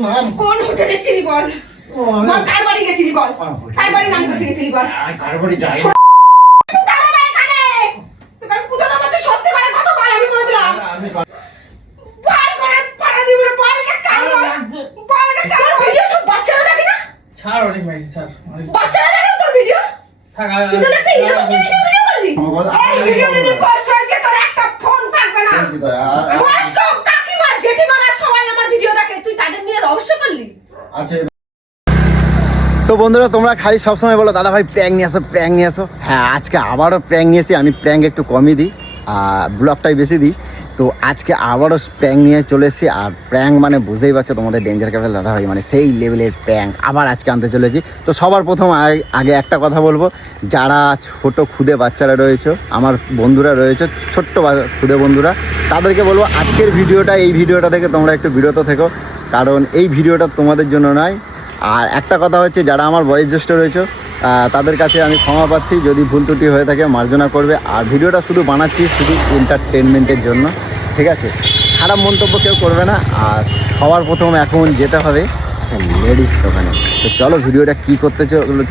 কোন হোটেলে ছিলি বল? বল কার বাড়ি গেছিলি বল? কার বাড়ি নাম করতে গেছিলি বল? কার বাড়ি যাই? তারা ভাই কানে। তোকে আমি পুজো নামাতে সত্যি করে কত ভালো আমি করে দিলাম। বল করে পাড়া দিবি বল এটা কার বল? বল এটা কার ভিডিও সব বাচ্চারা দেখে না? ছাড় অনেক ভাই ছাড়। বাচ্চারা দেখে তোর ভিডিও? থাক তুই তো একটা এরকম জিনিস ভিডিও করলি? এই ভিডিও যদি পোস্ট হয়েছে তোর একটা ফোন থাকবে না। পোস্ট কর কাকিমা জেঠিমারা সবাই আমার ভিডিও দেখে তুই তাদের নিয়ে রহস্য করলি? আচ্ছা তো বন্ধুরা তোমরা খালি সবসময় বলো দাদা ভাই প্র্যাঙ্ক নিয়ে আসো প্র্যাঙ্ক নিয়ে আসো। হ্যাঁ আজকে আবারও প্র্যাঙ্ক নিয়েছি। আমি প্র্যাঙ্ক একটু কমই দিই, ব্লগটাই বেশি দিই। তো আজকে আবারও প্র্যাঙ্ক নিয়ে চলে এসেছি। আর প্র্যাঙ্ক মানে বুঝতেই পারছো তোমাদের ডেঞ্জার ক্যাপেল দাদা ভাই মানে সেই লেভেলের প্র্যাঙ্ক আবার আজকে আনতে চলেছি। তো সবার প্রথম আগে একটা কথা বলবো, যারা ছোট খুদে বাচ্চারা রয়েছে, আমার বন্ধুরা রয়েছে ছোট্ট খুদে বন্ধুরা, তাদেরকে বলবো আজকের ভিডিওটা এই ভিডিওটা থেকে তোমরা একটু বিরত থেকো, কারণ এই ভিডিওটা তোমাদের জন্য নয়। আর একটা কথা হচ্ছে, যারা আমার বয়োজ্যেষ্ঠ রয়েছে তাদের কাছে আমি ক্ষমা পাচ্ছি যদি ভুল ত্রুটি হয়ে থাকে, মার্জনা করবে। আর ভিডিওটা শুধু বানাচ্ছি শুধু এন্টারটেনমেন্টের জন্য, ঠিক আছে? খারাপ মন্তব্য কেউ করবে না। আর সবার প্রথম এখন যেতে হবে একটা লেডিস দোকানে। তো চলো ভিডিওটা কী করতে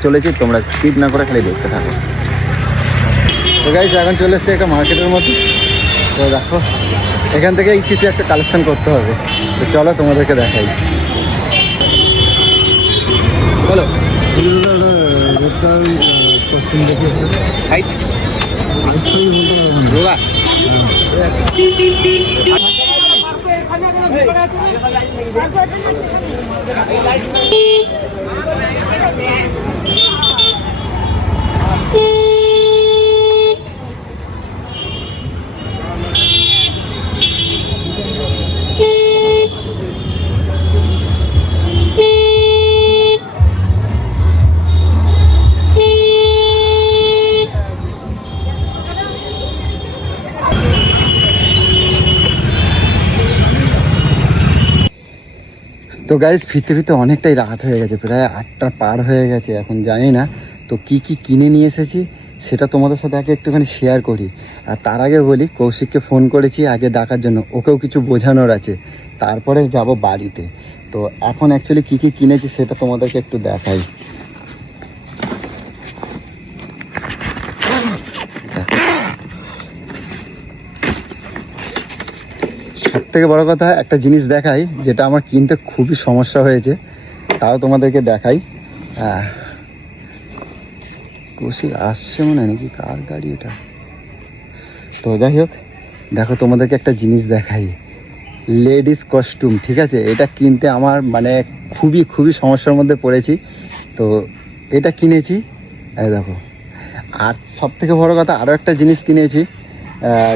চলেছি তোমরা স্কিপ না করে খালি দেখতে থাকো। তো গাইস এখন চলে এসছে একটা মার্কেটের মধ্যে। তো দেখো এখান থেকে কিছু একটা কালেকশন করতে হবে। তো চলো তোমাদেরকে দেখাই। বলো তো গাইজ ফিরতে ফিরতে অনেকটাই রাত হয়ে গেছে, প্রায় 8টা পার হয়ে গেছে। এখন জানি না তো কি কি কিনে নিয়ে এসেছি সেটা তোমাদের সাথে আগে একটুখানি শেয়ার করি। আর তার আগে বলি, কৌশিককে ফোন করেছি আগে ডাকার জন্য, ওকেও কিছু বোঝানোর আছে, তারপরে যাব বাড়িতে। তো এখন অ্যাকচুয়ালি কী কী কিনেছি সেটা তোমাদেরকে একটু দেখাই। সবথেকে বড় কথা একটা জিনিস দেখাই, যেটা আমার কিনতে খুবই সমস্যা হয়েছে, তাও তোমাদেরকে দেখাই। কৌশিক আসছে মনে হয় নাকি, কার গাড়ি এটা? তো যাই হোক দেখো তোমাদেরকে একটা জিনিস দেখাই, লেডিস কস্টিউম, ঠিক আছে? এটা কিনতে আমার মানে খুবই খুবই সমস্যার মধ্যে পড়েছি। তো এটা কিনেছি, এই দেখো। আর সবথেকে বড় কথা আরও একটা জিনিস কিনেছি,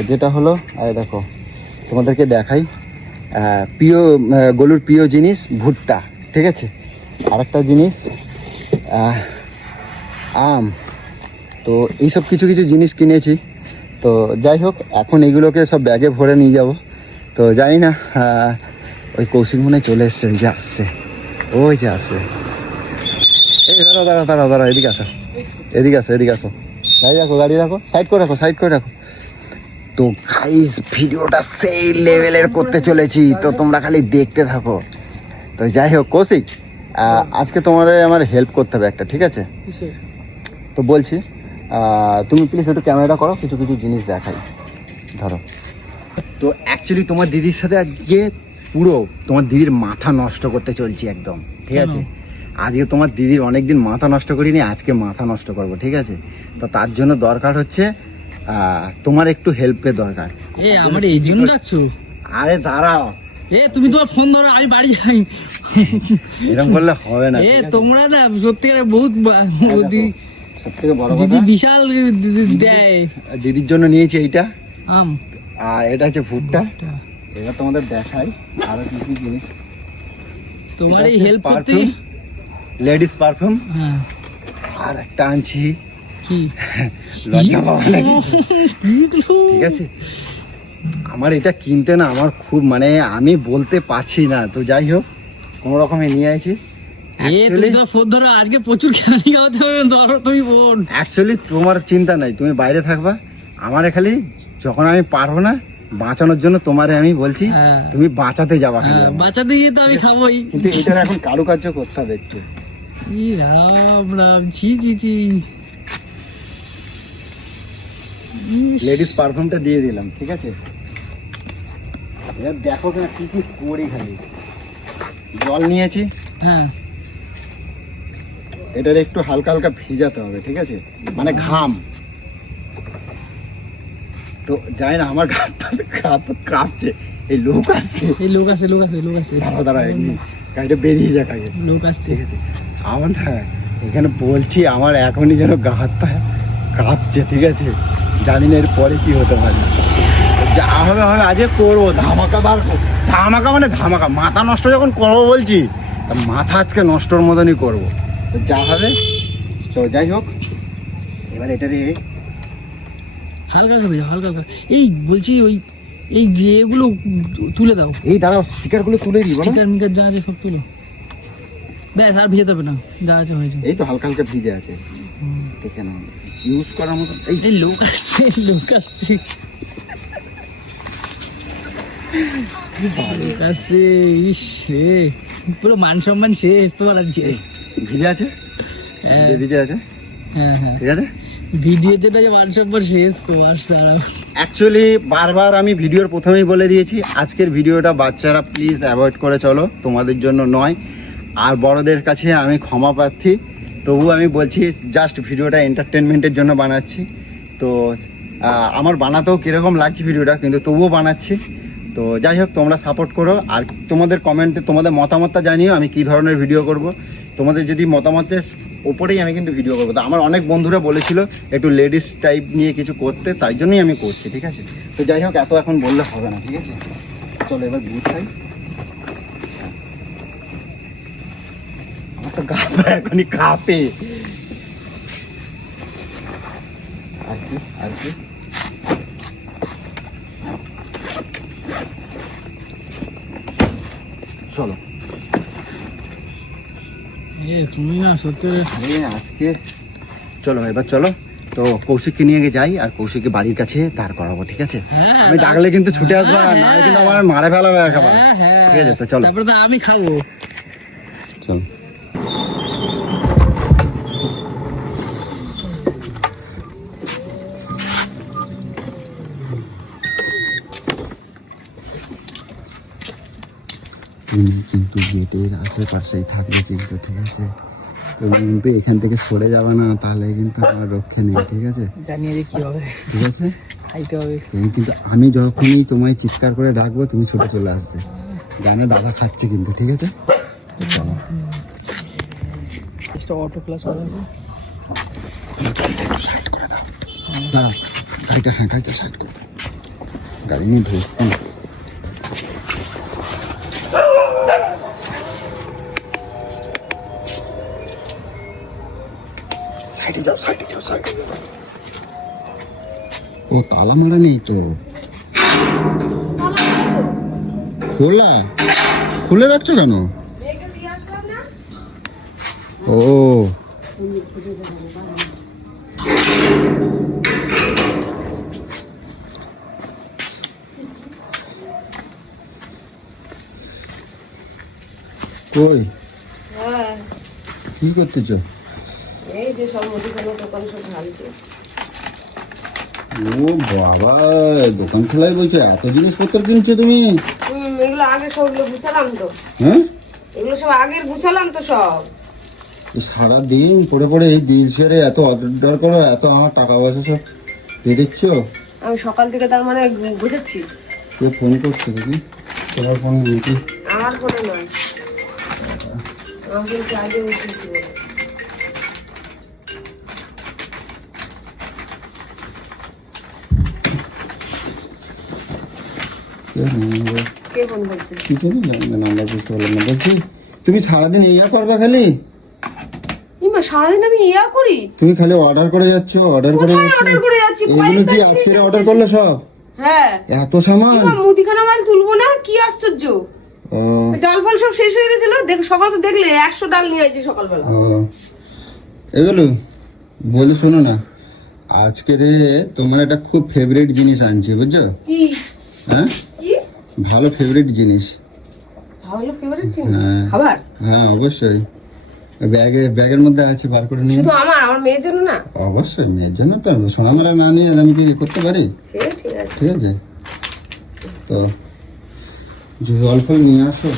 যেটা হলো এই দেখো তোমাদেরকে দেখাই, প্রিয় গলুর প্রিয় জিনিস ভুট্টা, ঠিক আছে? আরেকটা জিনিস আম। তো এইসব কিছু কিছু জিনিস কিনেছি। তো যাই হোক এখন এগুলোকে সব ব্যাগে ভরে নিয়ে যাব। তো জানি না ওই কৌশিক মনে চলে এসছে, ওই যে আসছে, ওই যে আসছে। এই দাঁড়াও এদিকে আসো, এদিকে আসো। গাড়ি রাখো, সাইড করে রাখো। তো গাইস ভিডিওটা সেই লেভেলের করতে চলেছি, তো তোমরা খালি দেখতে থাকো। তো যাই হোক কৌশিক, আজকে তোমার আমার হেল্প করতে হবে একটা, ঠিক আছে? তো বলছি তুমি প্লিজ একটু ক্যামেরাটা করো, কিছু কিছু জিনিস দেখাই, ধরো। তো অ্যাকচুয়ালি তোমার দিদির সাথে আজকে পুরো তোমার দিদির মাথা নষ্ট করতে চলছি একদম, ঠিক আছে? আজকে তোমার দিদির অনেকদিন মাথা নষ্ট করিনি, আজকে মাথা নষ্ট করবো, ঠিক আছে? তো তার জন্য দরকার হচ্ছে তোমার একটু হেল্পের দরকার। আমার এই জন্য ডাকছো? আরে দাঁড়াও, তুমি তোমার ফোন ধরো, আমি বাড়ি যাই। এরকম করলে হবে না। তোমরা না সত্যিকারে বহুত সবথেকে বড় দিদি কথা বিশাল দেয়। দিদির জন্য নিয়েছি এইটা আম, আর এটা হচ্ছে ভুট্টা। এবার তোমাদের দেখাই আরো কি কি জিনিস। তোমার এই হেল্প করতে লেডিস পারফিউম, হ্যাঁ। আর একটা আনছি কি লজ্জা পাওয়া লাগে, ঠিক আছে? আমার এটা কিনতে না আমার খুব মানে আমি বলতে পারছি না। তো যাই হোক কোনো রকমে নিয়ে আইছি। আজকে প্রচুর খেলানি খাওয়াতে হবে, ধরো তুমি বোন। অ্যাকচুয়ালি তোমার চিন্তা নাই, তুমি বাইরে থাকবা, আমার খালি যখন আমি পারবো না বাঁচানোর জন্য তোমারে আমি বলছি, হ্যাঁ। তুমি বাঁচাতে যাবা খালি হ্যাঁ, আমার। বাঁচাতে গিয়ে তো আমি খাবোই। কিন্তু এটার এখন কারুকার্য করতে হবে একটু। ই রাম রাম, ছি ছি ছি। ইস, লেডিস পারফিউমটা দিয়ে দিলাম, ঠিক আছে? এবার দেখো না কি কি করি, খালি জল নিয়েছি, হ্যাঁ এটার একটু হালকা হালকা ভিজাতে হবে, ঠিক আছে? মানে ঘাম তো যায় না, আমার গা কাঁপছে, এই লোক আসছে, এই লোক আছে, লোক আছে, লোক আছে, দাঁড়া এমনি গাড়িটা বেরিয়ে যাক আগে, লোক আসছে। ঠিক আছে? আমার না এখানে বলছি, আমার এখনই যেন গা হাত পা কাঁপছে, ঠিক আছে? জানি না এর পরে কি হতে পারে, যা হবে হবে, আজকে করবো ধামাকা, ধামাকা মানে ধামাকা, মাথা নষ্ট যখন করবো বলছি, তা মাথা আজকে নষ্টর মতনই করবো, তো যা হবে। তো যাই হোক, এবার এটারে হালকা খাবে, হালকা হালকা। এই বলছি, ওই এই যে এগুলো তুলে দাও, এই দাঁড়াও, স্টিকারগুলো তুলে দিব না? স্টিকার মিকার যা আছে সব তুলো, ব্যাস আর ভিজে দেবে না, যা আছে হয়েছে। এই তো হালকা হালকা ভিজে আছে, দেখে নাও, ইউজ করার মতো। এই এই লোক আসছে, লোক আসছে, লোক আসছে, ইস রে, পুরো মান সম্মান শেষ তোমার আজকে। ভিজে আছে, হ্যাঁ ভিজে আছে, হ্যাঁ হ্যাঁ, ঠিক আছে? ভিডিও যেটা যে মান সম্মান শেষ তোমার, দাঁড়াও। অ্যাকচুয়ালি বারবার আমি ভিডিওর প্রথমেই বলে দিয়েছি, আজকের ভিডিওটা বাচ্চারা প্লিজ অ্যাভয়েড করে চলো, তোমাদের জন্য নয়। আর বড়দের কাছে আমি ক্ষমা প্রার্থী, তবু আমি বলছি জাস্ট ভিডিওটা এন্টারটেনমেন্টের জন্য বানাচ্ছি। তো আমার বানাতেও কীরকম লাগছে ভিডিওটা, কিন্তু তবুও বানাচ্ছি। তো যাই হোক, তোমরা সাপোর্ট করো, আর তোমাদের কমেন্টে তোমাদের মতামতটা জানিও আমি কী ধরনের ভিডিও করব। তোমাদের যদি মতামতের ওপরেই আমি কিন্তু ভিডিও করবো। তো আমার অনেক বন্ধুরা বলেছিল একটু লেডিস টাইপ নিয়ে কিছু করতে, তাই জন্যই আমি করছি, ঠিক আছে? তো যাই হোক, এত এখন বললে হবে না, ঠিক আছে? চলো এবার দুধ খাই। আমার তো গা পা এখনই কাঁপে। আর কি আর কি, চলো। তুমি না সত্যি, আরে আজকে চলো এবার চলো, তো কৌশিককে নিয়ে গিয়ে যাই, আর কৌশিককে বাড়ির কাছে দাঁড় করাবো, ঠিক আছে? হ্যাঁ, আমি ডাকলে কিন্তু ছুটে আসবা, হ্যাঁ, না কিন্তু আমার মারে ফেলাবে একেবারে, হ্যাঁ হ্যাঁ, ঠিক আছে? তো চলো, তারপরে তো আমি খাবো। চলো। তুমি কিন্তু গেটের আশেপাশেই থাকবে কিন্তু, ঠিক আছে? তুমি কিন্তু এখান থেকে সরে যাবে না, তাহলে কিন্তু আমার রক্ষে নেই, ঠিক আছে? জানিয়ে যে কি হবে, ঠিক আছে? খাইতে হবে। তুমি কিন্তু, আমি যখনই তোমায় চিৎকার করে ডাকবো তুমি ছুটে চলে আসবে, জানে দাদা খাচ্ছে কিন্তু, ঠিক আছে? তো চলো। একটা অটো ক্লাস হবে, সাইড করে দাও, দাঁড়া, গাড়িটা, হ্যাঁ গাড়িটা সাইড করে দাও, গাড়ি নিয়ে ঢুকবো। সাইডে যাও, সাইডে যাও, সাইডে যাও। ও তালা মারা নেই তো, খোলা, খুলে রাখছো কেন? ও কই, কি করতেছো? এই যে সব মুদিখানা দোকান সব ঢালছে। ও বাবা, দোকান খোলাই বলছো, এত জিনিসপত্র কিনছো তুমি? এগুলো আগে সবগুলো গুছালাম তো, হ্যাঁ, এগুলো সব আগে গুছালাম তো সব। সারাদিন পরে পরে এই দিল ছেড়ে এত অর্ডার করো, এত আমার টাকা পয়সা সব দিয়ে দিচ্ছ। আমি সকাল থেকে তার মানে বুঝাচ্ছি। কে ফোন করছে দেখি? তোমার ফোন নাকি? আমার ফোনে নয়, আমার ফোন চার্জে বসিয়েছি বলে। কে ফোন করছে? কি জানি, নাম্বার বুঝতে পারলাম না। বলছি তুমি সারাদিন ইয়া করবা খালি? ইমা সারাদিন আমি ইয়া করি? তুমি খালি অর্ডার করে যাচ্ছ, অর্ডার করে কোথায় যাচ্ছ। অর্ডার করে যাচ্ছি? এগুলো কি আজকে অর্ডার করলে সব? হ্যাঁ, এত সামান? ইমা মুদিখানা মাল তুলবো না, কি আশ্চর্য। ও, ডাল ফাল সব শেষ হয়ে গেছিল, দেখ সকাল তো দেখলে 100 ডাল নিয়ে আইছি সকালবেলা। ও, এগুলো বলি শোনো না, আজকে রে তোমার একটা খুব ফেভারিট জিনিস আনছি, বুঝছো? কি? হ্যাঁ কি ভালো ফেভারিট জিনিস। ভালো ফেভারিট জিনিস হ্যাঁ। খাবার? হ্যাঁ অবশ্যই, ব্যাগের মধ্যে আছে, বার করে নিয়ে। শুধু আমার মেয়ের জন্য না? অবশ্যই মেয়ের জন্য তো, সোনামারা না নিয়ে আমি কি করতে পারি? সে ঠিক আছে। ঠিক আছে, তো জল ফল নিয়ে আসো।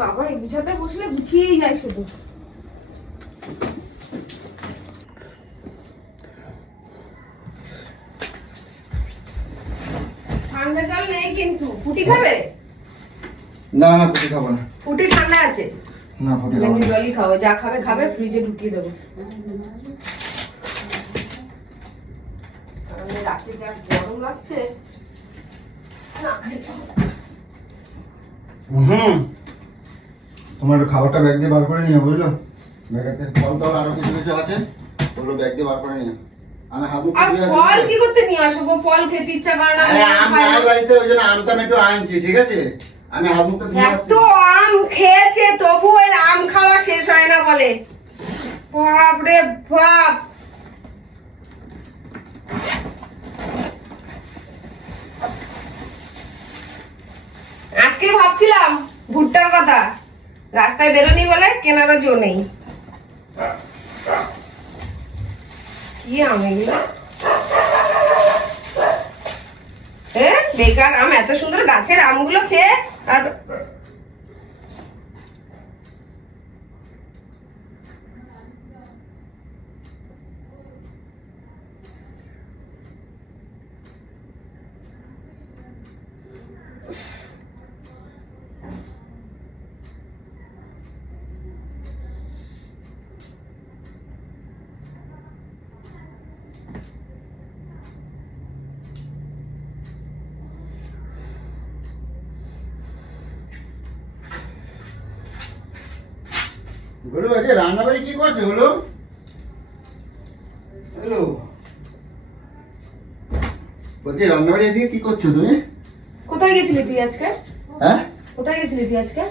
বাবা এই গুছাতে বসলে গুছিয়েই যায় শুধু। ঠান্ডা জল নেই কিন্তু। ফুটি খাবে? না না ফুটি খাবো না। ফুটি ঠান্ডা আছে? না ফুটি খাবো লেবু না। জলই খাও, যা খাবে খাবে, ফ্রিজে ঢুকিয়ে দেবো। কারণ এই রাতে যা গরম লাগছে না খেতে হবে। তোমার একটু খাবারটা ব্যাগ দিয়ে বার করে নিও, বুঝলো? ব্যাগেতে ফল টল আরো কিছু কিছু আছে, ওগুলো ব্যাগ দিয়ে বার করে নিও। আমি হাত মুখ আর ধুয়ে আসি। ফল কি করতে নিয়ে আসবো? ফল খেতে ইচ্ছা করে না। আরে আম নাই বাড়িতে, ওই জন্য আমটা আমি একটু আনছি, ঠিক আছে? আমি হাত মুখটা ধুয়ে এত আসছি। আম খেয়েছে তবু এর আম খাওয়া শেষ হয় না বলে। বাপ রে বাপ। আজকে ভাবছিলাম ভুট্টার কথা, রাস্তায় বেরোনি বলে কেনারও জো নেই। কি আম এগুলো? বেকার আম, এত সুন্দর গাছের আমগুলো খেয়ে। আর বলো আজকে রান্নাবাড়ি কি করছো বলো? হ্যালো, বলছি রান্নাবাড়ি আজকে কি করছো তুমি? কোথায় গেছিলি তুই আজকে? হ্যাঁ কোথায় গেছিলি তুই আজকে?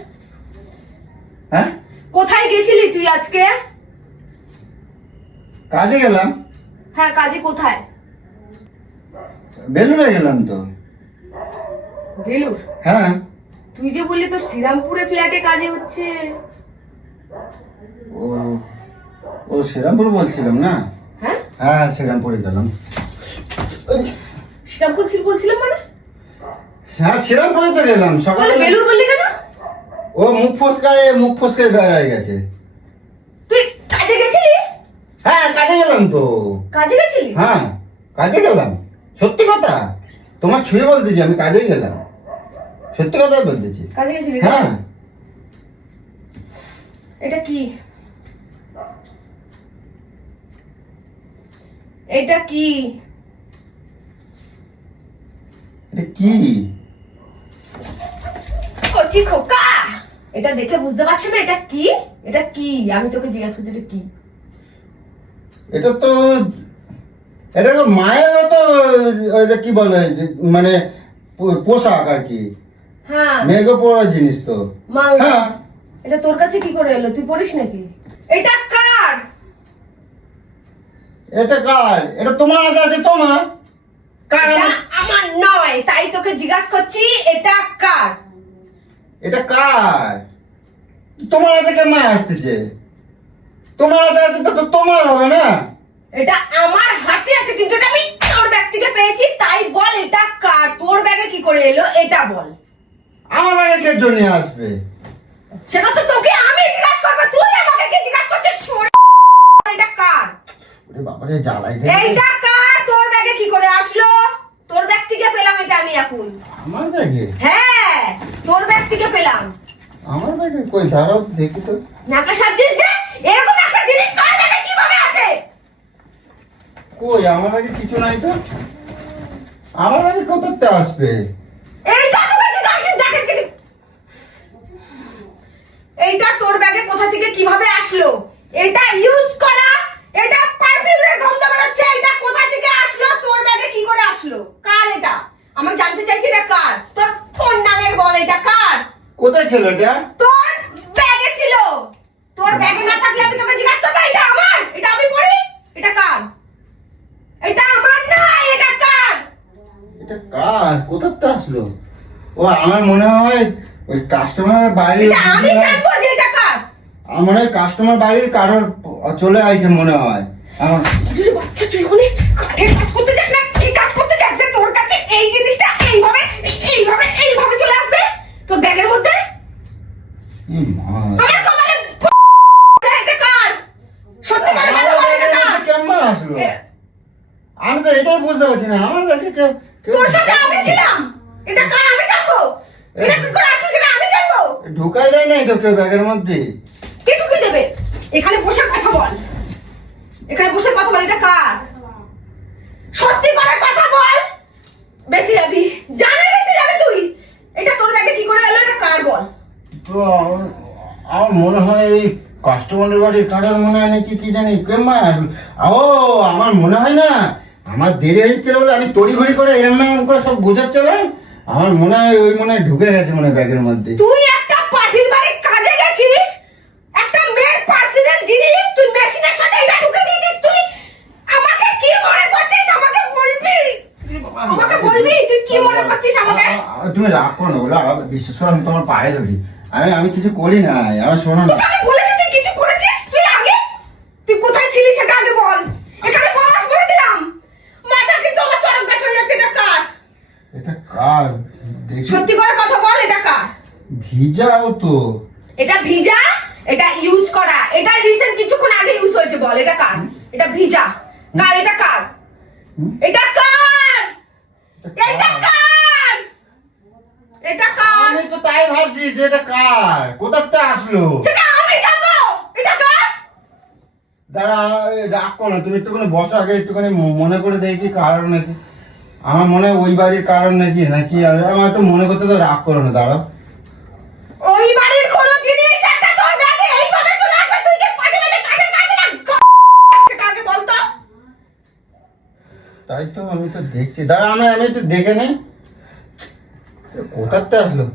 হ্যাঁ, কোথায় গেছিলি তুই আজকে? কাজে গেলাম। হ্যাঁ কাজে কোথায়? বেলুড়ে গেলাম তো। বেলুর? হ্যাঁ। তুই যে বললি তো শ্রীরামপুরে ফ্ল্যাটে কাজে হচ্ছে। ও ও শ্রীরামপুর বলছিলাম না? হ্যাঁ হ্যাঁ শ্রীরামপুরে গেলাম। শ্রীরামপুর বলছিলাম মানে? হ্যাঁ শ্রীরামপুরে তো গেলাম তাহলে সকালে। বেলুর বললি কেন? ও মুখ ফসকায় বের হয়ে গেছে। তুই কাজে গেছিলি? হ্যাঁ কাজে গেলাম তো। কাজে গেছিলি? হ্যাঁ কাজে গেলাম, সত্যি কথা। তোমার ছুঁয়ে বলতেছি, আমি কাজেই গেলাম, সত্যি কথাই বলতেছি। কাজে গেছিলি? হ্যাঁ। এটা কি? এটা কি? এটা কি? কচি খোকা, এটা দেখে বুঝতে পারছি না এটা কি? এটা কি? আমি তোকে জিজ্ঞাসা করছি এটা কি? এটা তো মায়েরও তো, এটা কি বলে মানে পোশাক আর কি, হ্যাঁ মেয়েকে পরার জিনিস তো। মা, হ্যাঁ। এটা তোর কাছে কি করে এলো? তুই পড়িস নাকি? এটা কার? এটা কার? এটা তোমার হাতে আছে, তোমার। কার? এটা আমার নয়, তাই তোকে জিজ্ঞাসা করছি এটা কার? এটা কার? তোমার হাতে কেমন আসতেছে? তোমার হাতে আছে তো তোমার হবে না? এটা আমার হাতে আছে, কিন্তু এটা আমি তোর ব্যাগ থেকে পেয়েছি, তাই বল এটা কার? তোর ব্যাগে কি করে এলো এটা বল। আমার ব্যাগে কে জন্য আসবে? সেটা তো তোকে আমি জিজ্ঞাসা করবো, তুই আমাকে কি জিজ্ঞাসা করছিস? সরে। এটা কার? ওরে বাবারে জ্বালাই দে। এইটা কার? তোর ব্যাগে কি করে আসলো? তোর ব্যাগ থেকে পেলাম এটা আমি এখন। আমার ব্যাগে? হ্যাঁ তোর ব্যাগ থেকে পেলাম। আমার ব্যাগে কই, দাঁড়াও দেখি তো। নাকা সাজিস যে এরকম একটা জিনিস কার ব্যাগে কিভাবে আসে? কই আমার ব্যাগে কিছু নাই তো। আমার ব্যাগে কোথাতে আসবে? এইটা তোকে জিজ্ঞাসা দেখেছি। এইটা তোর ব্যাগে কোথা থেকে কিভাবে আসলো? এটা ইউজ করা, এটা পারফিউমের গন্ধ বেরোচ্ছে, এটা কোথা থেকে আসলো? তোর ব্যাগে কি করে আসলো? কার এটা? আমি জানতে চাইছি এটা কার? তোর কোন নামের বল, এটা কার? কোথায় ছিল এটা? তোর ব্যাগে ছিল। তোর ব্যাগে না থাকলে আমি তোকে জিজ্ঞাসা করব এটা আমার, এটা আমি পড়ি, এটা কার? এটা আমার নয়, এটা কার? কার কোথাতে আসলো? ও আমার মনে হয় ওই কাস্টমার বাড়ি, এটা আমি জানবো যে এটা কার। আমার মনে হয় কাস্টমার বাড়ির কারোর চলে আইছে মনে হয়। আমার তুই বাচ্চা, তুই ওখানে কাঠের কাজ করতে যাস না, কি কাজ করতে যাস যে তোর কাছে এই জিনিসটা এইভাবে এইভাবে এইভাবে চলে আসবে তোর ব্যাগের মধ্যে? এই মা, আমার কপালে এটা কার? সত্যি করে কথা বল, এটা কার? কেমন আসলো? আমি তো এটাই বুঝতে পারছি না, আমার ব্যাগে তোর সাথে আমি ছিলাম, এটা কার আমি জানবো? এটা কি করে আসছে সেটা আমি জানবো? ঢুকাই দেয় নাই তো কেউ ব্যাগের মধ্যে। কে ঢুকিয়ে দেবে? এখানে বসে কথা বল, এখানে বসে কথা বল, এটা কার? সত্যি করে কথা বল, বেঁচে যাবি, জানে বেঁচে যাবি তুই। এটা তোর ব্যাগে কি করে এলো, এটা কার বল? তো আমার মনে হয় এই কাস্টমারের বাড়ির কারোর মনে হয় নাকি, কি জানি কেমন আসলো। ও আমার মনে হয় না, আমার দেরি হয়েছিল বলে আমি তড়িঘড়ি করে এরম করে সব বোঝাচ্ছিলাম। আমার মনে হয় ওই মনে হয় ঢুকে গেছে মনে হয় ব্যাগের মধ্যে। তুই একটা পার্টির বাড়ি কাজে গেছিস, একটা মেয়ের পার্সোনাল জিনিস তুই মেশিনের সাথে এটা ঢুকে দিয়েছিস। তুই আমাকে কি মনে করছিস? আমাকে বলবি, আমাকে বলবি তুই কি মনে করছিস আমাকে? তুমি রাগ করো না, বলো বিশ্বাস করো আমি তোমার পায়ে ধরি। আমি কিছু করি না, আমার শোনো না। তোকে আমি বলেছি তুই কিছু করেছিস? তুই আগে তুই কোথায় ছিলিস সেটা আগে বল। এখানে বস বলে দিলাম, মাথা কিন্তু আমার চরম গাছ হয়ে যাচ্ছে। এটা কার? এটা কার দেখি, সত্যি করে কথা বল, এটা কার? ভিজাও তো। এটা ভিজা, এটা ইউজ করা, এটা রিসেন্ট কিছুক্ষণ আগে ইউজ হয়েছে। বল এটা কার? এটা ভিজা কার? এটা কার? এটা কার? এটা কার? এটা কার? আমি তো তাই ভাবছি যে এটা কার, কোথাতে আসলো। সেটা আমি জানবো, এটা কার? দাঁড়া, রাগ করো না, তুমি একটুখানি বসো আগে, একটুখানি মনে করে দেখি কারণ নাকি। আমার মনে হয় ওই বাড়ির কারণ নাকি নাকি আমার একটু মনে করতে, তো রাগ করো না, দাঁড়াও। ওই বাড়ির কোন জিনিস একটা তোর ব্যাগে এইভাবে চলে আসবে? তুই কি পাটি মেরে কাঠের কাজ না? সেটা আগে বল তো। তাই তো আমি তো দেখছি, দাঁড়া আমি একটু দেখে নেই কোথাতে আসলো।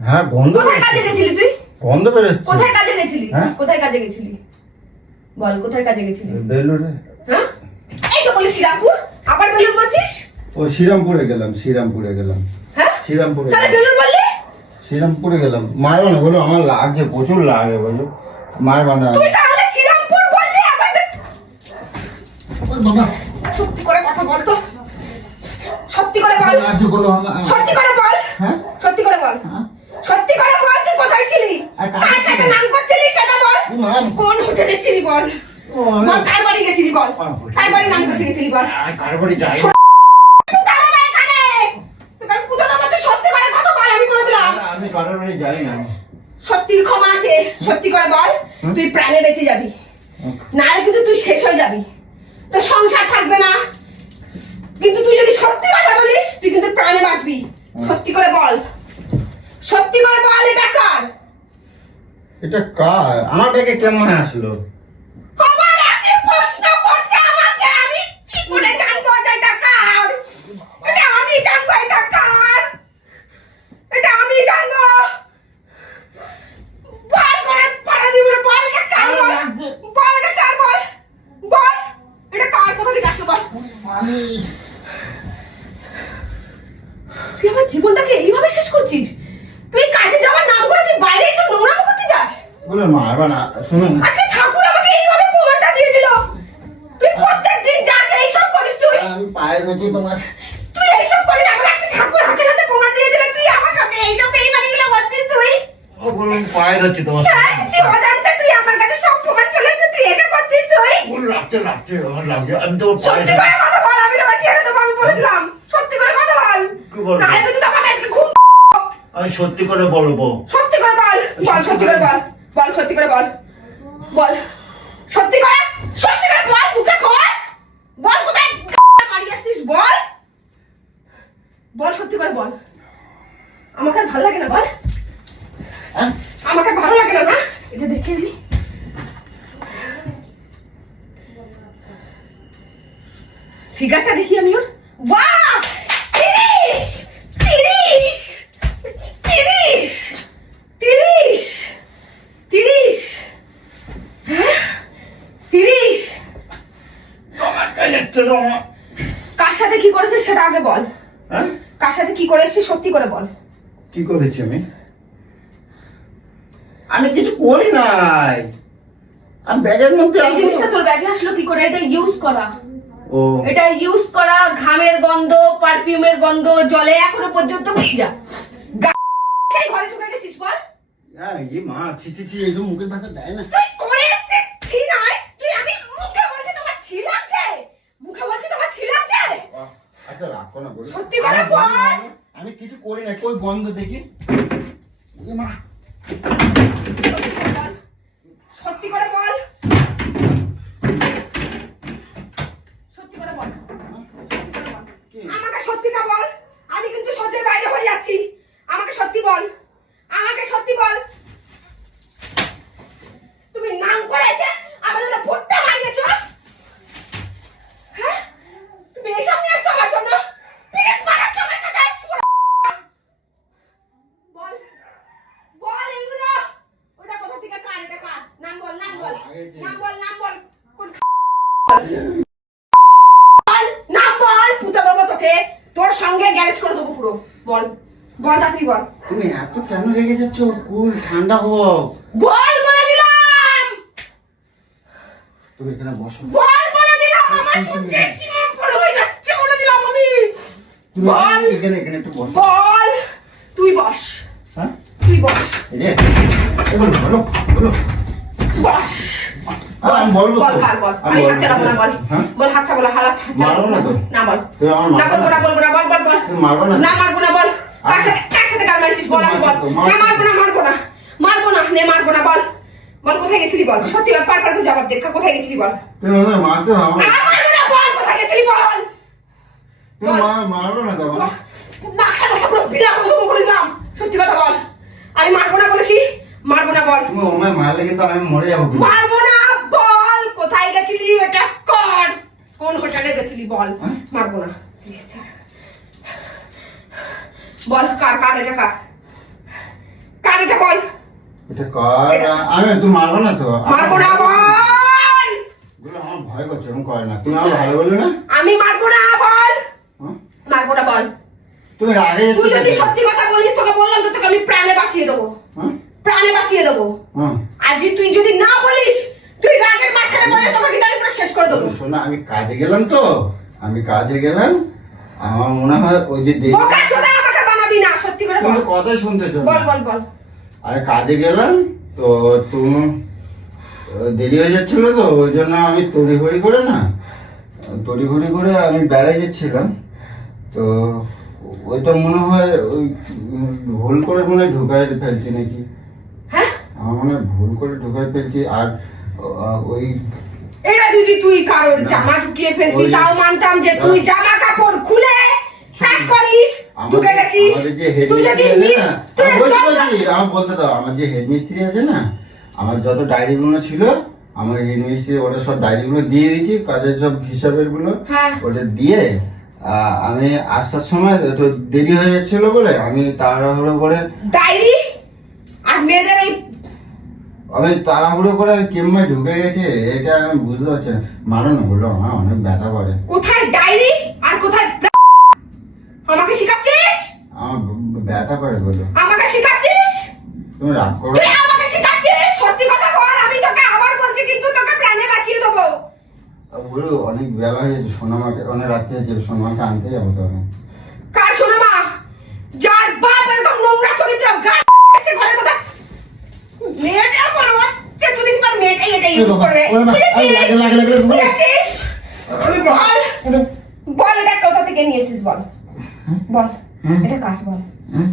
হ্যাঁ গন্ধ কোথায় কাজে বেরোচ্ছে, গেছিলি তুই? গন্ধ বেরোচ্ছে। কোথায় কাজে গেছিলি? হ্যাঁ? কোথায় কাজে গেছিলি? বল কোথায় কাজে গেছিলি? বেলুড়ে। হ্যাঁ? এই তো বলি শ্রীরামপুর, আবার বেলুর বলছিস? ও শ্রীরামপুরে গেলাম, শ্রীরামপুরে গেলাম, হ্যাঁ? শ্রীরামপুরে তাহলে গেলাম। বেলুর বললি? শ্রীরামপুরে গেলাম। মারবা না বলো, আমার লাগছে, প্রচুর লাগে বলো, মারবা না। তুই তাহলে শ্রীরামপুর বললি আবার বাবা সত্যি করে কথা বল তো, সত্যি করে বল, লাগছে বলো সত্যি করে বল, হ্যাঁ সত্যি করে বল, হ্যাঁ? সত্যি করে বল, তুই কোথায় ছিলি? আর কার কার সাথে সাথে? নাম করছিলি সেটা বল। ও মা, কোন হোটেলে ছিলি বল? ও আমি- বল কার বাড়ি গেছিলি বল, কার বাড়ি নাম করতে গেছিলি বল। কার বাড়ি যাই? দাঁড়া না এখানে, তোকে আমি কোথাও না বলতে সত্যি করে কথা বল, আমি করে দিলাম। আমি কারোর বাড়ি যাই না। সত্যির ক্ষমা আছে, সত্যি করে বল, তুই প্রাণে বেঁচে যাবি, নাহলে কিন্তু তুই শেষ হয়ে যাবি, তোর সংসার থাকবে না। কিন্তু তুই যদি সত্যি কথা বলিস তুই কিন্তু প্রাণে বাঁচবি। সত্যি করে বল, সত্যি করে বল, এটা কার? এটা কার? আমার ব্যাগে কেমন আসলো? আবার একই প্রশ্ন করছে আমাকে, আমি কি করে জানবো যে এটা কার? এটা আমি জানবো এটা কার, এটা আমি জানবো। বল করে পাড়া দিব, বল এটা কার বল, বল এটা কার বল, বল এটা কার, কোথা থেকে আসলো বল। তুই আমার জীবনটাকে এইভাবে শেষ করছিস? তুই কাজে যাওয়ার নাম করে তুই বাইরে এসে নোংরামো করতে যাস? বলে মারবা না, শুনুন। আজকে ঠাকুর আমাকে এইভাবে প্রমাণটা দিয়ে দিল। তুই প্রত্যেকদিন যাস এইসব করিস তুই, আমি পায়ে ধরছি তোমার। তুই এইসব করিস। আমাকে আজকে ঠাকুর হাতে হাতে প্রমাণ দিয়ে দিল, তুই আমার সাথে এইসব বেইমানিগুলো করছিস তুই। ও বলে আমি পায়ে ধরছি তোমার। হ্যাঁ, তুই অজান্তে তুই আমার কাছে সব প্রমাণ চলে এসেছে, তুই এটা করছিস তুই। বলে লাগছে আমার লাগছে, আমি তোমার পায়ে সত্যি করে কথা বল, আমি তোমার ছেড়ে দেবো, আমি বলে দিলাম। সত্যি করে কথা বল, কি বলবো? নাহলে কিন্তু তখন আজকে ঘুম। আমি সত্যি করে বলবো। সত্যি করে বল, বল সত্যি করে বল, বল সত্যি করে বল, বল সত্যি করে, সত্যি করে বল, বুকে খোল, বল কোথায় মারি আসছিস বল, বল সত্যি করে বল। আমাকে আর ভালো লাগে না বল, হ্যাঁ? আমাকে আর ভালো লাগে না না, এটা দেখে আমি ফিগারটা দেখি আমি ওর, বাহ 30 30 30 30 30 হ্যাঁ 30। আমার কাছে যাচ্ছে না। কার সাথে কি করেছিস সেটা আগে বল। কার সাথে কি করে এসেছিস সত্যি করে বল। কি করেছি আমি কিছু করি নাই। আমি ব্যাগের মধ্যে এই জিনিসটা তোর ব্যাগে আসলো কি করে? এটা ইউজ করা, ও এটা ইউজ করা, ঘামের গন্ধ, পারফিউমের গন্ধ, জলে এখনো পর্যন্ত ভেজা। সেই ঘরে ঢুকে গেছিস বল। এই মা ছি ছি ছি, এগুলো মুখের ভাষা দেয় না। তুই করে এসেছিস ছি নয়, তুই আমি মুখে বলছি তোমার ছি লাগছে, মুখে বলছি তোমার ছি লাগছে। আচ্ছা রাগ করো না বলো। সত্যি করে বল। আমি কিছু করি না, কই বন্ধ দেখি। এই মা সত্যি করে বল, সত্যি করে বল, কি? আমাকে সত্যিটা বল। আমি কিন্তু সহ্যের বাইরে হয়ে যাচ্ছি। আমাকে সত্যি বল, আমাকে সত্যি বল। তুমি নাম করেছে আমাদের ভুট্টা মারিয়েছ। হ্যাঁ, তুমি এসব নিয়ে আসছো আমার জন্য। পিরিত মারাচ্ছ আমার সাথে। বল বল এগুলো। ওটা কোথা থেকে কার? এটা কার? নাম বল, নাম বল, নাম বল, নাম বল। কোন বল, নাম বল। পুতা দেবো তোকে, তোর সঙ্গে গ্যারেজ করে দেবো পুরো। বল বল, তাড়াতাড়ি বল। তুমি এত কেন রেগে যাচ্ছ? কুল ঠান্ডা হোক। বল বলে দিলাম, তুমি এখানে বসো। বল বলে দিলাম। আমার সূর্যের সীমা পড়ে হয়ে যাচ্ছে বলে দিলাম আমি। তুমি বল এখানে এখানে একটু বসো। বল, তুই বস, হ্যাঁ তুই বস, এই যে এগুলো বলো বলো। বস। আমি বলবো বল তো। কার বল? আমি আমি বলবো হাত চালাবো তো। না, বল হ্যাঁ? বল। হাত চালাবো না, হাত মারবো না তো? না বল, তুমি আমার না মারবো বলবো না? না, বলবো না, বল বল বল। তুমি মারবো না? না মারবো না, বল। কার সাথে কার মারছিস বল, আমি বল। না মারবো না, মারবো না, মারবো না, নে মারবো না, বল বল। কোথায় গেছিলি বল? সত্যি বল, পার পার জবাব দে। কোথায় গেছিলি বল? তুমি আমাকে মারতে হবে। মারবো না, বল কোথায় গেছিলি বল। তুমি মারবো না তো? নাকশা নকশা পুরো বিলা করে দেবো বলে দিলাম। সত্যি কথা বল। আমি মারবো না বলেছি, মারবো না বল। তুমি আমায় মারলে কিন্তু আমি মরে যাবো কিন্তু। মারবো না বল। কোথায় গেছিলি এটা কর। কোন হোটেলে গেছিলি বল। হ্যাঁ? মারবো না প্লিজ স্যার। বল কার, কার এটা কার? কার এটা বল। এটা কার? আমি তুমি মারবো না তো? মারবো না বল। বলে আমার ভয় করছে, এরকম করে না। তুমি আমার ভালো বললে না? আমি মারবো না বল। হ্যাঁ? মারবো না বল। তুমি রাগে তুই যদি যাচ্ছ। সত্যি কথা বলিস তোকে বললাম তো, তোকে আমি প্রাণে বাঁচিয়ে দেবো, হ্যাঁ? প্রাণে বাঁচিয়ে দেবো। হ্যাঁ। আর তুই যদি না বলিস, তুই রাগের মাঝখানে বলে তোকে কিন্তু আমি পুরো শেষ করে দেবো। শোনো, আমি কাজে গেলাম তো, আমি কাজে গেলাম। আমার মনে হয় ওই যে বোকা চোদা আমাকে বানাবি না, সত্যি করে বল। তুমি কথাই শুনতেছো বল না। বল বল। আমি কাজে গেলাম তো তুমি দেরি হয়ে যাচ্ছিল তো, ওই জন্য আমি তড়িঘড়ি করে আমি বেড়াই যাচ্ছিলাম। তো ওইটা মনে হয় ওই ভুল করে মনে হয় ঢুকাই ফেলছি নাকি। হ্যাঁ, আমার মনে হয় ভুল করে ঢুকাই ফেলছি। আর ওই এটা যদি তুই কারোর জামা ঢুকিয়ে ফেলতি তাও মানতাম যে তুই জামা কাপড় খুলে কাজ করিস, ঢুকে গেছিস। আমাদের যে হেড তুই যদি মিস্ত্রি আছে না, তুই আমি বলছি, আমার বলতে দাও। আমার যে হেড মিস্ত্রি আছে না, আমার যত ডায়েরিগুলো ছিল, আমার হেড মিস্ত্রি ওটা সব ডায়েরিগুলো দিয়ে দিয়েছি, কাজের সব হিসাবের গুলো হ্যাঁ। ওটা দিয়ে আমি আসার সময় একটু দেরি হয়ে যাচ্ছিল বলে আমি তাড়াহুড়ো করে ডায়েরি আর মেয়েদের এই আমি কেমন ঢুকে গেছে এটা আমি বুঝতে পারছি না। মারো না, বললো আমার অনেক ব্যথা করে। কোথায় ডায়েরি আর কোথায় আমাকে শিখাচ্ছিস? আমার ব্যথা করে বললো। আমাকে শিখাচ্ছিস? তুমি রাগ করো। তুই আমাকে শিখাচ্ছিস? সত্যি কথা বল। আমি তোকে আবার বলছি কিন্তু তোকে প্রাণে বাঁচিয়ে দেবো। বলো অনেক বেলা হয়ে যাচ্ছে, সোনামাকে অনেক রাত্রে হয়েছে, সোনামাকে আনতে যাবো তো আমি। কার শোনো মা? যার বাপ এরকম নোংরা চরিত্র, ঘরের কথা মেয়েটা বলো যে দুদিন পর মেয়েটাই এটা ইউজ করবে। বুঝেছিস? বল এটা কোথা থেকে নিয়েছিস বল, বল এটা কার বল,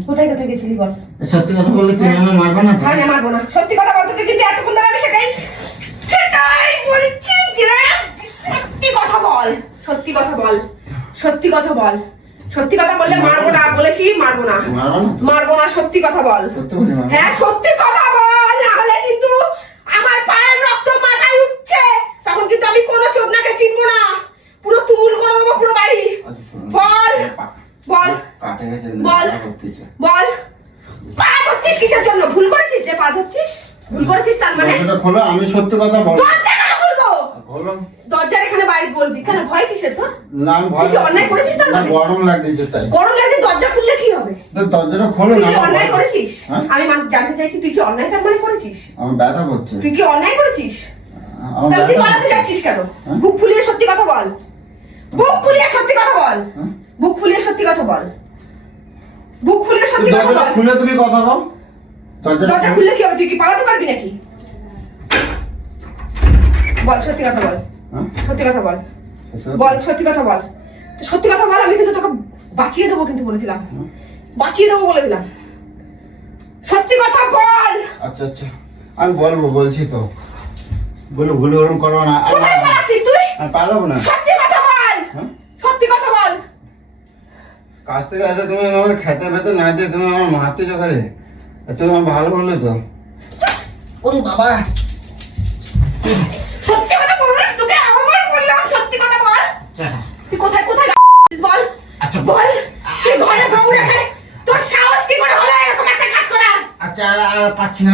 কোথায় কোথায় গেছিলি বল। সত্যি কথা বললে তুমি আমার মারবে না তো? হ্যাঁ, মারবো না। সত্যি কথা বল। তোকে কিন্তু এতক্ষণ ধরে আমি সেটাই বলছি যে সত্যি কথা বল, সত্যি কথা বল, সত্যি কথা বল। সত্যি কথা বললে মারবো না বলেছি, মারবো না, মারবো না। সত্যি কথা বল। হ্যাঁ সত্যি কথা বল, না হলে কিন্তু আমার পায়ের রক্ত মাথায় উঠছে, তখন কিন্তু আমি কোনো চোদনাকে চিনবো না, পুরো তুমুল করে দেবো পুরো বাড়ি। বল বল বল বল। পা ধরছিস কিসের জন্য? ভুল করেছিস যে পা ধরছিস? ভুল করেছিস তার মানে? খোলো, আমি সত্যি কথা বলবো। তোর থেকে খুলবো। বলো। দরজার এখানে বাইরে বলবি কেন? ভয় কিসের তোর? না আমি ভয় তুই কি অন্যায় করেছিস তোর না, মানে? গরম লাগছে তাই। গরম লাগলে দরজা খুললে কি হবে? তো দরজাটা খোলো তুই না। কি অন্যায় করেছিস? হ্যাঁ? আমি জানতে চাইছি তুই কি অন্যায় তার মানে করেছিস? আমার ব্যথা করছে। তুই কি অন্যায় করেছিস? আমার তাহলে তুই ব্যথা পালাতে করছে। যাচ্ছিস কেন? হ্যাঁ? বুক ফুলিয়ে সত্যি কথা বল। বুক ফুলিয়ে সত্যি কথা বল। হ্যাঁ? বুক ফুলিয়ে সত্যি কথা বল। বুক ফুলিয়ে তো সত্যি কথা দরজাটা বল। খুলে তুমি কথা বল। দরজা দরজাটা খুললে কি হবে? তুই কি পালাতে পারবি নাকি? বল সত্যি কথা বল। হ্যাঁ? সত্যি কথা বল। বল সত্যি কথা বল। তো সত্যি কথা বল, আমি কিন্তু তোকে বাঁচিয়ে দেবো কিন্তু বলে দিলাম। বাঁচিয়ে দেবো বলে দিলাম। সত্যি কথা বল। আচ্ছা আচ্ছা আমি বলবো, বলছি তো। বলো ভুল ওরকম করো না। কোথায় পালাচ্ছিস তুই? আমি পারবো না। সত্যি কথা বল। হ্যাঁ? সত্যি কথা বল। কাছ থেকে আসে তুমি আমার খেতে ফেতে না দিয়ে তুমি আমার মারতে চোখালে। তুমি আমার ভালো বললে তো। ওরে বাবা। সত্যি কথা বল না, তোকে আমার বললাম সত্যি কথা বল। তুই কোথায় কোথায় বল। আচ্ছা বল তুই ঘরে বউ রেখে তোর সাহস কি করে হলো এরকম একটা কাজ করার? আচ্ছা আর পাচ্ছি না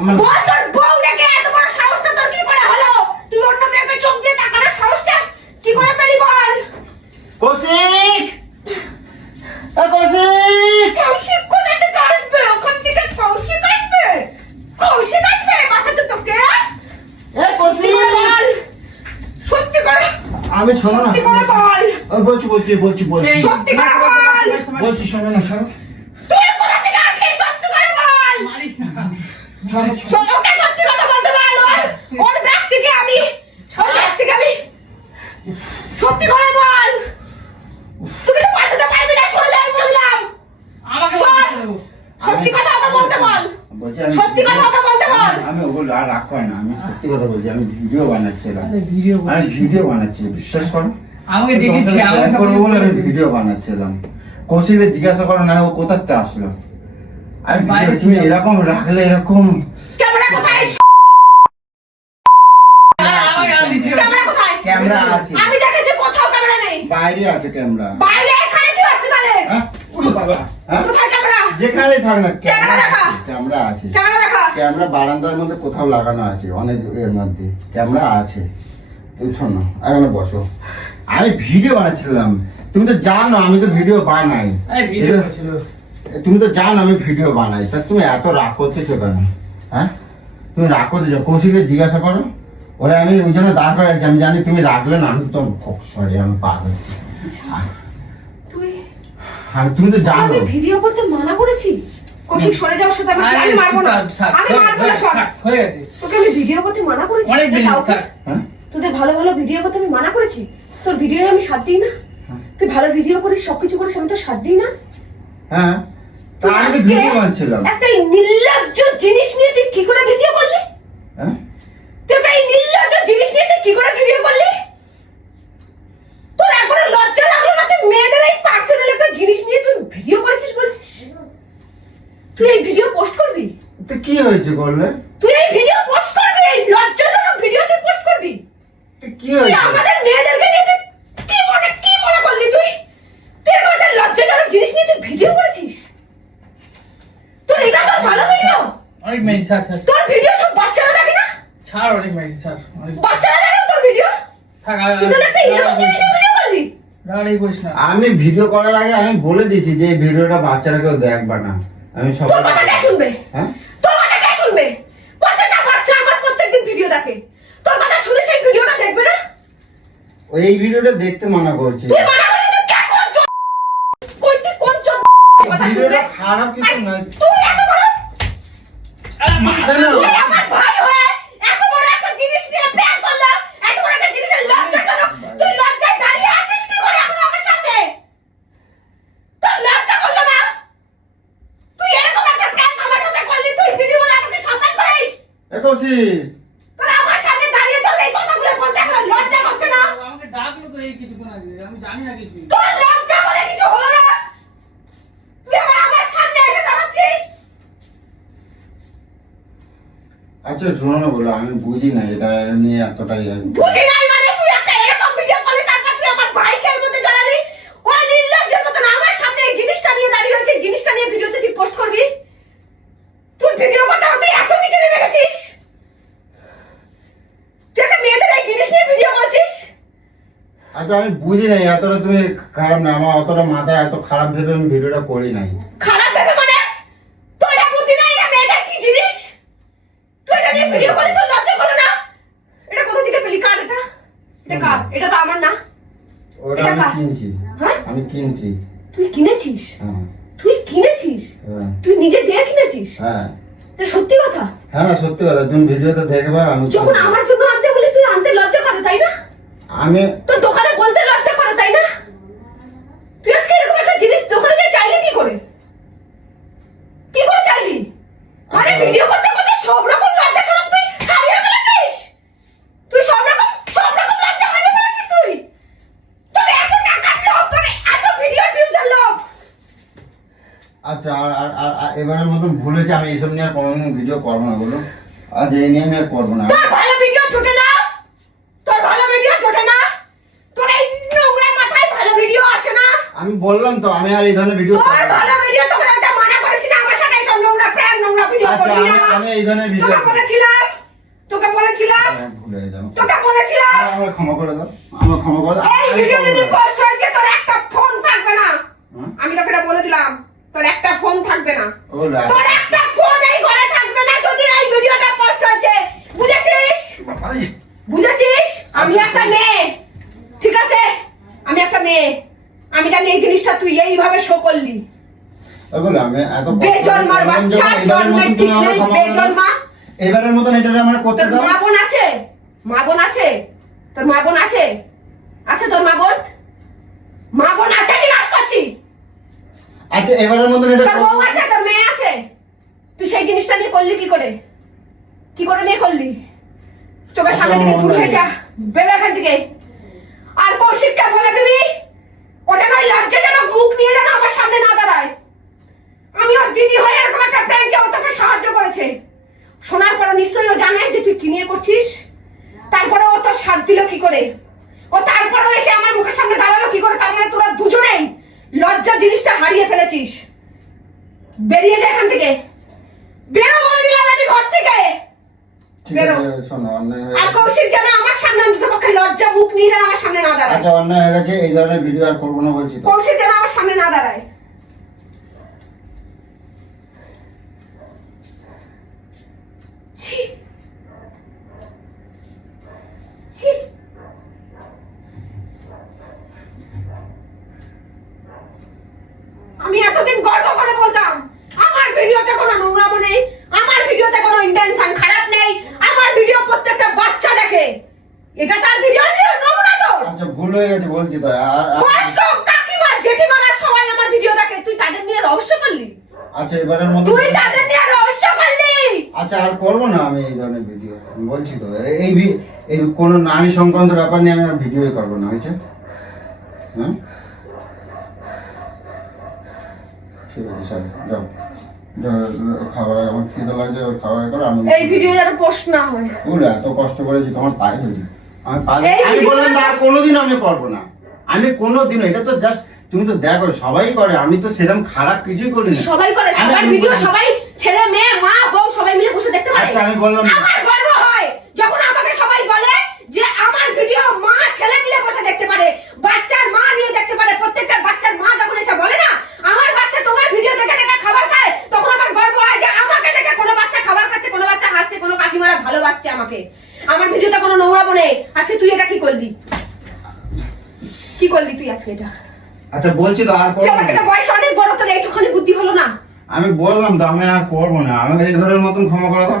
আমার বল তোর বউ রেখে এত বড় সাহসটা তোর কি করে হলো? তুই অন্য মেয়েকে চোখ দিয়ে তাকানোর সাহসটা কি করে পেলি বল? কৌশিক কৌশিক কৌশিক কোথা থেকে আসবে? ওখান থেকে কৌশিক আসবে? কৌশিক আসবে বাঁচাতে তোকে? সত্যি করে বল। সত্যি করে আমি শোনো না। সত্যি করে বল। বলছি সত্যি করে বল। বলছি শোনো না শোনো। তুই কোথা থেকে আসলি? সত্যি করে বল। মারিস না। ওকে সত্যি কথা বলতে বল। ওর ব্যাগ থেকে আমি সত্যি করে বল। তুই তো বাঁচাতে পারবি না, সরে যাই বলে দিলাম। আমাকে শোন। বলতে দেবো। সত্যি কথা ওকে বলতে বল। বলছি সত্যি কথা ওকে বলতে বল। আমি ওগুলো আর রাগ করে না। আমি সত্যি কথা বলছি। আমি ভিডিও বানাচ্ছিলাম। আরে ভিডিও আমি ভিডিও বানাচ্ছি, বিশ্বাস করো। আমাকে ডেকেছি, তোমার সাথে আমাকে প্ল্যান সব করবো বলে আমি বলেছে। ভিডিও বানাচ্ছিলাম। কৌশিককে জিজ্ঞাসা করো না ও কোথা থেকে আসলো। আমি বাইরে ভিডিও তুমি ছিল। এরকম রাখলে এরকম। ক্যামেরা কোথায়? আমাকে আর দিছে। ক্যামেরা কোথায়? ক্যামেরা আছে, আমি দেখেছি কোথাও ক্যামেরা নেই। বাইরে আছে ক্যামেরা। বাইরে এখানে কি হচ্ছে তাহলে? হ্যাঁ? ওরে বাবা, হ্যাঁ? কোথায় ক্যামেরা? যেখানে থাক না ক্যামেরা দেখা। ক্যামেরা আছে। ক্যামেরা দেখা। ক্যামেরা বারান্দার মধ্যে কোথাও লাগানো আছে, অনেক এর মধ্যে ক্যামেরা আছে। তুমি শোনো এখানে বসো। আমি ভিডিও বানাচ্ছিলাম। তুমি তো জানো আমি তো ভিডিও বানাই। আরে ভিডিও করছিল। তুমি তো জানো আমি ভিডিও বানাই, তা তুমি এত রাগ করতেছো কেন? হ্যাঁ তুমি রাগ করতেছো। কৌশিককে জিজ্ঞাসা করো। ওরা আমি ওই জন্য দাঁড় করে রাখছি। আমি জানি তুমি রাখলে না। আমি তো সরি আমি পাগল। তুই তুমি তো জানো। আমি ভিডিও করতে মানা করেছি। কৌশিক সরে যাওয়ার সাথে আমি মারবো না। আমি মারবো না, সর। হয়ে গেছে। তোকে আমি ভিডিও করতে মানা করেছি। অনেক তোদের জিনিস কাউকে- থাক। হ্যাঁ তোদের ভালো ভালো ভিডিও করতে আমি মানা করেছি। তোর ভিডিও আমি সাথ দিই না। হ্যাঁ। তুই ভালো ভিডিও করিস, সবকিছু করিস, আমি তো সাথ দিই না। হ্যাঁ তা আমি তো আজকে ভিডিও বানাচ্ছিলাম। একটা নির্লজ্জ জিনিস নিয়ে তুই কি করে ভিডিও করলি? হ্যাঁ তুই একটা নির্লজ্জ জিনিস নিয়ে তুই কি করে ভিডিও করলি? তোর একবারও লজ্জা লাগলো না? তুই মেয়েদের এই পার্সোনাল একটা জিনিস নিয়ে তুই ভিডিও করেছিস বলছিস? তুই এই ভিডিও পোস্ট করবি? তো কি হয়েছে করলে? তুই এই ভিডিও পোস্ট করবি? এই লজ্জাজনক ভিডিও তুই পোস্ট করবি? তো কি তুই হয়েছে? আমাদের মেয়েদেরকে নিয়ে তুই কি মনে করলি তুই? তুই এরকম একটা লজ্জাজনক জিনিস নিয়ে তুই ভিডিও করেছিস? তোর এটা তোর ভালো ভিডিও? অনেক মেয়ে ছাড় ছাড় তোর ভিডিও সব বাচ্চারা দেখে না? ছাড়, অনেক মেয়ে ছাড়। বাচ্চারা দেখে না তোর ভিডিও? থাক তুই তাহলে একটা এরকম জিনিস নিয়ে ভিডিও করলি? রাগারাগি করিস না। আমি ভিডিও করার আগে আমি বলে দিয়েছি যে এই ভিডিওটা বাচ্চারা কেউ দেখবা না। আমি তোর সবাই কথা কে শুনবে? হ্যাঁ তোর কথা কে শুনবে? প্রত্যেকটা বাচ্চা আমার প্রত্যেকদিন ভিডিও দেখে। তোর কথা শুনে সেই ভিডিওটা দেখবে না? ওই এই ভিডিওটা দেখতে মানা করছি। তুই মানা করলি তুই কে কোন চোদ? কই তুই কোন চোদ কথা শুনবে? ভিডিওটা খারাপ কিছু নয়। তুই এত বড় মারে না। তুই আমার ভাই হয়ে এত বড় একটা জিনিস নিয়ে প্ল্যান করলাম। এত বড় একটা জিনিসের লজ্জাজনক তুই লজ্জায় দাঁড়িয়ে আছিস কি করে এখন আমার সামনে? তোর লজ্জা করলো না? তুই এরকম একটা প্ল্যান আমার সাথে করলি, তুই ভিডিও বলে আমাকে সম্মান করিস? এ কৌশিক, তোর আমার সামনে দাঁড়িয়ে তোর এই কথাগুলো বলতে এখন লজ্জা করছে না? আমাকে ডাকলো তো এই কিছুক্ষণ আগে, আমি জানি না কিছু। তোর লজ্জা বলে কিছু হলো না? তুই আবার আমার সামনে এসে দাঁড়াচ্ছিস? আচ্ছা শোনো না বলো, আমি বুঝি না এটা নিয়ে এতটাই বুঝি নাই মানে তুই একটা এরকম ভিডিও করলি, তারপর তুই আমার ভাইকে এর মধ্যে জড়ালি। ওই নির্লজ্জের মতন আমার সামনে এই জিনিসটা নিয়ে দাঁড়িয়ে রয়েছে, এই জিনিসটা নিয়ে ভিডিওতে তুই পোস্ট করবি? তুই ভিডিও করতে তুই এত নিচে নেমে গেছিস? তুই একটা মেয়েদের এই জিনিস আচ্ছা আমি বুঝি নাই এতটা তুমি খারাপ না, আমার অতটা মাথায় এত খারাপ ভেবে আমি ভিডিওটা করি নাই। খারাপ ভেবে মানে তোর এটা বুদ্ধি নাই, এটা মেয়েটা কি জিনিস? তুই এটা নিয়ে ভিডিও করে তোর লজ্জা করে না? এটা কোথা থেকে পেলি? কার এটা? এটা কার? এটা তো আমার না। ওটা এটা আমি কার? কিনছি। হ্যাঁ? আমি কিনছি। তুই কিনেছিস? হ্যাঁ তুই কিনেছিস? হ্যাঁ তুই নিজে যে কিনেছিস? হ্যাঁ এটা সত্যি কথা? হ্যাঁ সত্যি কথা, তুমি ভিডিওতে দেখবে। আমি যখন আমার জন্য আনতে বলি তুই আনতে লজ্জা করে, তাই না? আমি তোর দোকানে বলতে লজ্জা করে, তাই না? তুই আজকে এরকম একটা জিনিস দোকানে যে চাইলি কি করে? কি করে চাইলি? মানে ভিডিও করতে করতে সব রকম লজ্জা সরম তুই হারিয়ে ফেলেছিস। তুই সব রকম লজ্জা হারিয়ে ফেলেছিস তুই। তোর এত টাকার লোভ, তোর এত ভিডিও ভিউজের লোভ। আচ্ছা আর এবারের মতন ভুল হয়েছে, আমি এইসব নিয়ে আর কোনোদিন ভিডিও করবো না, বলো। আজ এই নিয়ে আমি আর করবো না। তোর ভালো ভিডিও ছোটে না, তোর ভালো ভিডিও ছোটে না, তোর এই নোংরা মাথায় ভালো ভিডিও আসে না। আমি বললাম তো আমি আর এই ধরনের ভিডিও তোর ভালো ভিডিও তোকে একটা মানা করেছি না আমার সাথে সব নোংরা প্র্যাঙ্ক নোংরা ভিডিও আচ্ছা করবি না। আমি এই ধরনের ভিডিও তোকে বলেছিলাম ভুলে যাও। তোকে বলেছিলাম আমার ক্ষমা করে দাও, আমার ক্ষমা করে দাও। এই আমি ভিডিও করবো যদি না। পোস্ট হয়েছে তোর একটা ফোন থাকবে না। হুম? আমি তোকে এটা বলে দিলাম, তোর একটা ফোন থাকবে না। ও রাখ। তোর একটা ফোন এই ঘরে থাকবে না যদি এই ভিডিওটা পোস্ট হয়েছে। বুঝেছিস? বাবারে। বুঝেছিস? আমি একটা মেয়ে, ঠিক আছে? আমি একটা মেয়ে, আমি জানি এই জিনিসটা তুই এইভাবে শো করলি। ওগুলো আমি এত বেজন্মার বাচ্চা, জন্মের ঠিক নেই, বেজন্মা। এবারের মতন এটা আমার করতে তোর দাও। মা বোন আছে? মা বোন আছে? তোর মা বোন আছে? আছে তোর মা বোন? মা বোন আছে কি নাচ করছি? আচ্ছা এবারের মতন এটা তোর বউ আছে, তোর মেয়ে আছে? তুই সেই জিনিসটা নিয়ে করলি কি করে? কি করে নিয়ে করলি? চোখের সামনে থেকে দূর হয়ে যা, বেরো এখান থেকে। আর কৌশিককে বলে দিবি ও যেন লজ্জা যেন মুখ নিয়ে যেন আমার সামনে না দাঁড়ায়। আমি ওর দিদি হয়ে এরকম একটা প্র্যাঙ্কে ও তোকে সাহায্য করেছে। শোনার পর নিশ্চয়ই ও জানে যে তুই কি নিয়ে করছিস। তারপরে ও তোর সাথ দিল কি করে? ও তারপরে এসে আমার মুখের সামনে দাঁড়ালো কি করে? তার মানে তোরা দুজনেই লজ্জা জিনিসটা হারিয়ে ফেলেছিস। বেরিয়ে যা এখান থেকে, বেরো বলে দিলাম আমি ঘর থেকে। ঠিক বেরো। আছে, শোনো অন্যায় হয়ে আর গেছে। কৌশিক যেন আমার সামনে অন্তত পক্ষে লজ্জা মুখ নিয়ে যেন আমার সামনে না দাঁড়ায়। আচ্ছা অন্যায় হয়ে গেছে, এই ধরনের ভিডিও আর করবো না বলছি তো। কৌশিক যেন আমার সামনে না দাঁড়ায়। ছি। ছি। আমি এতদিন গর্ব করে বলতাম আমার ভিডিওতে কোনো নোংরামো নেই, আমার ভিডিওতে কোনো ইন্টেনশন খারাপ নেই, আমার ভিডিও প্রত্যেকটা বাচ্চা দেখে। এটা তার ভিডিও নিয়ে নমুনা তো। আচ্ছা ভুল হয়ে গেছে বলছি তো। বয়স্ক কাকিমা জেঠিমারা সবাই আমার ভিডিও দেখে, তুই তাদের নিয়ে রহস্য করলি? আচ্ছা এবারের মতো তুই তাদের নিয়ে রহস্য করলি? আচ্ছা আর করবো না আমি এই ধরনের ভিডিও, আমি বলছি তো। এই কোনো নারী সংক্রান্ত ব্যাপার নিয়ে আমি আর ভিডিওই করবো না, হয়েছে? হ্যাঁ ঠিক আছে স্যার, যাও খাবার, আমার খিদে লাগছে, ওর খাবার করো। আমি এই ভিডিও যেন পোস্ট না হয়। বুঝলে এত কষ্ট করেছি তোমার পায়ে হয়েছি আমি এই আমি ভিডিও- বললাম আর কোনোদিন আমি করবো না, আমি কোনোদিনও। এটা তো জাস্ট তুমি তো দেখো সবাই করে, আমি তো সেরকম খারাপ কিছুই করি না। সবাই করে, আমি- সবার আমি ভিডিও বলছি- সবাই ছেলে মেয়ে মা বউ সবাই মিলে বসে দেখতে পারে। আচ্ছা আমি বললাম না। আমার গর্ব হয় যখন আমাকে সবাই বলে যে আমার ভিডিও মা ছেলে মিলে বসে দেখতে পারে, বাচ্চার মা নিয়ে দেখতে পারে। প্রত্যেকটা বাচ্চার মা যখন এসে বলে না আমার বাচ্চা তোমার ভিডিও দেখে দেখে খাবার খায়, তখন আমার গর্ব হয় যে আমাকে দেখে কোনো বাচ্চা খাবার খাচ্ছে, কোনো বাচ্চা হাসছে, কোনো কাকিমারা ভালোবাসছে আমাকে। আমার ভিডিওতে কোনো নোংরা বনে। আজকে তুই এটা কি করলি? কি করলি তুই আজকে এটা? আচ্ছা বলছি তো আর তুই করবো আমার থেকে না। বয়স অনেক বড়, তোর এইটুখানি বুদ্ধি হলো না? আমি বললাম তো আমি আর করবো না, আমি এই ঘরের মতন ক্ষমা করে দাও।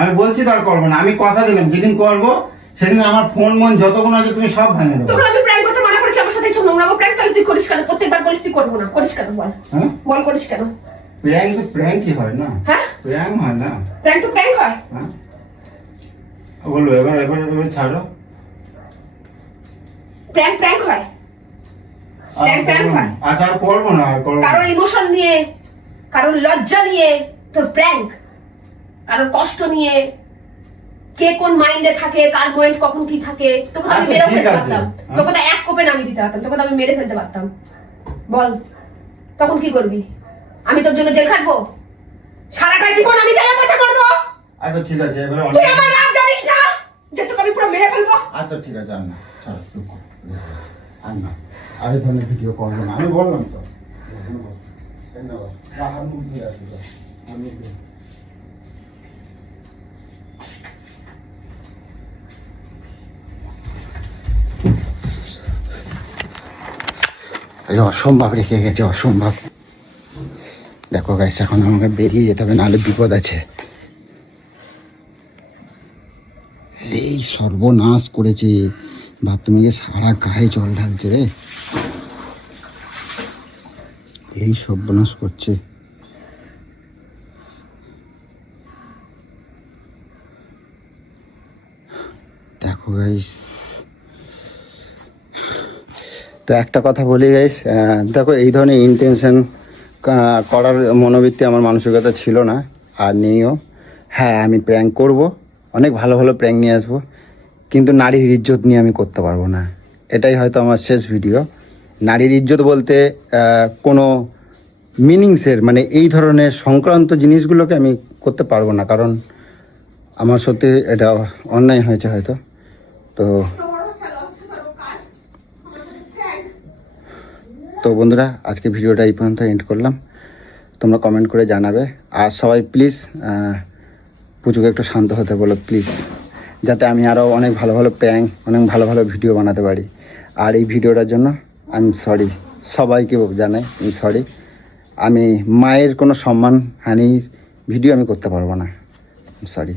আমি বলছি তো আর করবো না, আমি কথা দিলাম যেদিন করবো সেদিন আমার ফোন মন যতক্ষণ আছে তুমি সব ভেঙে দেবো। তোকে আমি প্র্যাঙ্ক করতে মানা করেছি, আমার সাথে নোংরা প্র্যাঙ্ক তাহলে তুই করিস কেন? প্রত্যেকবার বলিস তুই করবো না, করিস কেন বল? হ্যাঁ বল করিস কেন? প্র্যাঙ্ক তো প্র্যাঙ্কই হয় না, হ্যাঁ প্র্যাঙ্ক হয় না। প্র্যাঙ্ক তো প্র্যাঙ্ক হয়। হ্যাঁ বলবো এবার ছাড়ো। প্র্যাঙ্ক প্র্যাঙ্ক হয়। প্র্যাঙ্ক হয়। আচ্ছা আর করবো না, আর করবো না। কারোর ইমোশন নিয়ে, কারোর লজ্জা নিয়ে তোর প্র্যাঙ্ক, কারোর কষ্ট নিয়ে, কে কোন মাইন্ডে থাকে, কার মাইন্ড কখন কি থাকে। তোকে তো আমি আচ্ছা, মেরে ঠিক ফেলতে আছে। পারতাম, হ্যাঁ। তোকে তো এক কোপে নামিয়ে দিতে পারতাম, তোকে তো আমি মেরে ফেলতে পারতাম। বল তখন কি করবি? আমি তোর জন্য জেল খাটবো? সারাটা জীবন আমি জেলে বসে করবো? আচ্ছা ঠিক আছে এবারে তুই আমার নাম জানিস না যে তোকে আমি পুরো মেরে ফেলবো? আচ্ছা ঠিক আছে আর না, ছাড়ো, চুপ করো। আর না আর এই ধরনের ভিডিও করবো না, আমি বললাম তো। অসম্ভব রেখে গেছে, অসম্ভব। দেখো গাইস, এখন আমাকে বেরিয়ে যেতে হবে, নাহলে বিপদ আছে। এই সর্বনাশ করেছে, বাথরুমে সারা গায়ে জল ঢালছে রে, এই সর্বনাশ করছে। দেখো গাইস, তো একটা কথা বলি গাইস, দেখো এই ধরনের ইন্টেনশন করার মনোবৃত্তি আমার মানসিকতা ছিল না, আর নেইও। হ্যাঁ, আমি প্র্যাঙ্ক করব, অনেক ভালো ভালো প্র্যাঙ্ক নিয়ে আসবো, কিন্তু নারীর ইজ্জত নিয়ে আমি করতে পারবো না। এটাই হয়তো আমার শেষ ভিডিও। নারীর ইজ্জত বলতে কোনো মিনিংসের মানে এই ধরনের সংক্রান্ত জিনিসগুলোকে আমি করতে পারবো না, কারণ আমার সত্যি এটা অন্যায় হয়েছে হয়তো। তো তো বন্ধুরা, আজকে ভিডিওটা এই পর্যন্ত এন্ড করলাম। তোমরা কমেন্ট করে জানাবে, আর সবাই প্লিজ পুজোকে একটু শান্ত হতে বলো প্লিজ, যাতে আমি আরও অনেক ভালো ভালো প্র্যাঙ্ক, অনেক ভালো ভালো ভিডিও বানাতে পারি। আর এই ভিডিওটার জন্য আমি সরি, সবাইকে জানাই আমি সরি। আমি মায়ের কোনো সম্মানহানির ভিডিও আমি করতে পারবো না, সরি।